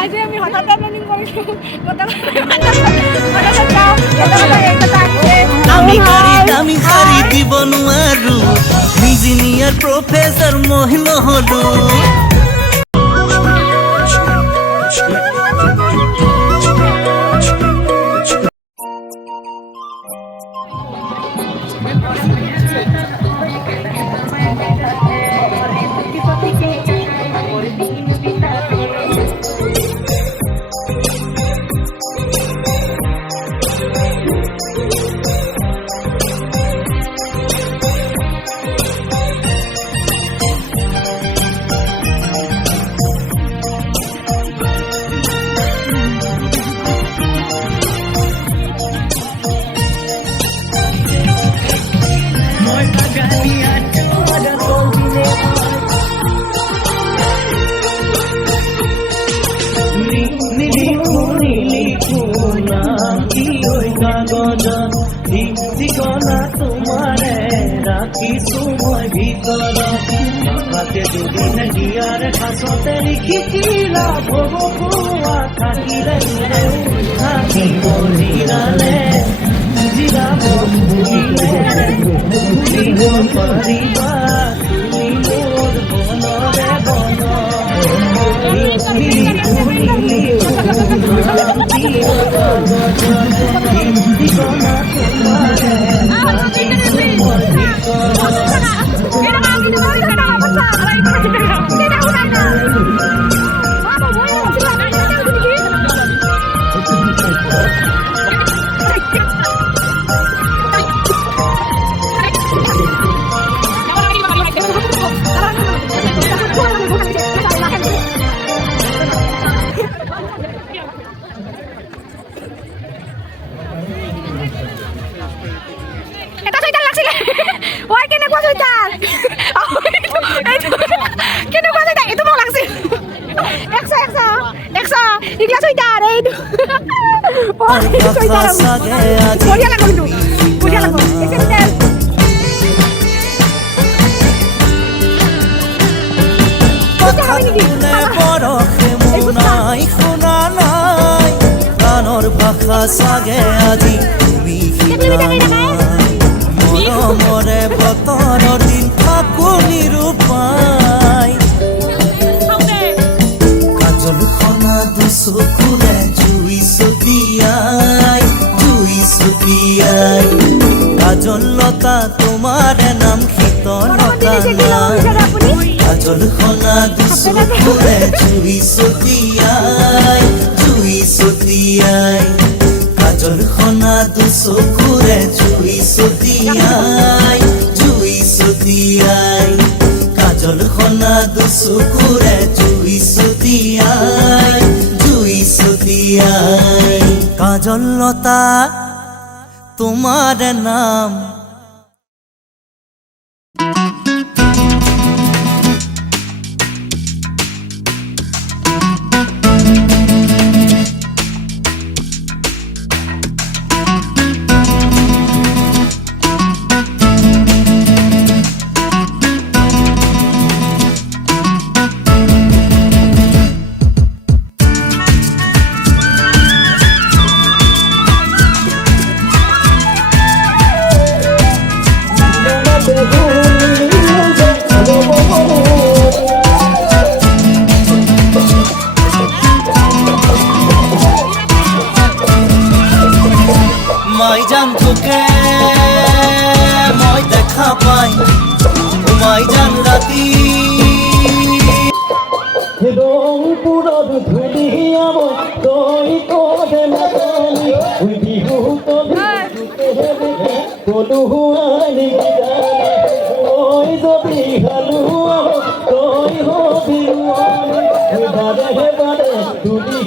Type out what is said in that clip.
আজি আমি হঠাৎ প্লেনিং কৰিছো আমি গাড়ী দিব নোৱাৰো ইঞ্জিনিয়াৰ প্ৰফেচৰ মই নহলো ঠিকনা তোমাৰে ৰাখিছো মই ভিতৰত মাতে দুদিনে দিয়াৰ পাছতে লিখিছিলা ভৱ পোৱা থাকিলে থাকিব নিৰালে জিৰাব ভুলিলে ভুলিব পাৰিবা তুমি মোৰ বনৰে বন ভাষা চাগে আজি তুমি মৰমৰে বতৰৰ দিন থাকো নিৰূপাই কাজল খনা দুচকুৰে জুই ছটিয়াই কাজল লতা তোমাৰ নাম শীতলতা কাজল খনা দুচকুৰে জুই ছটিয়াই কাজল খনা দুচকুৰে জুই ছটিয়াই কাজল খনা দুচকুৰে জুই ছটিয়াই কাজল লতা তোমাৰ নাম মই জান তোকে মই দেখা পাই মই জান ৰাতি ৰংপুৰত ধুনীয়া মই তই কদে নাজানি বিহু তলু আনি তই যদি হালুৱা তই হবি বাৰে বাৰে তুলি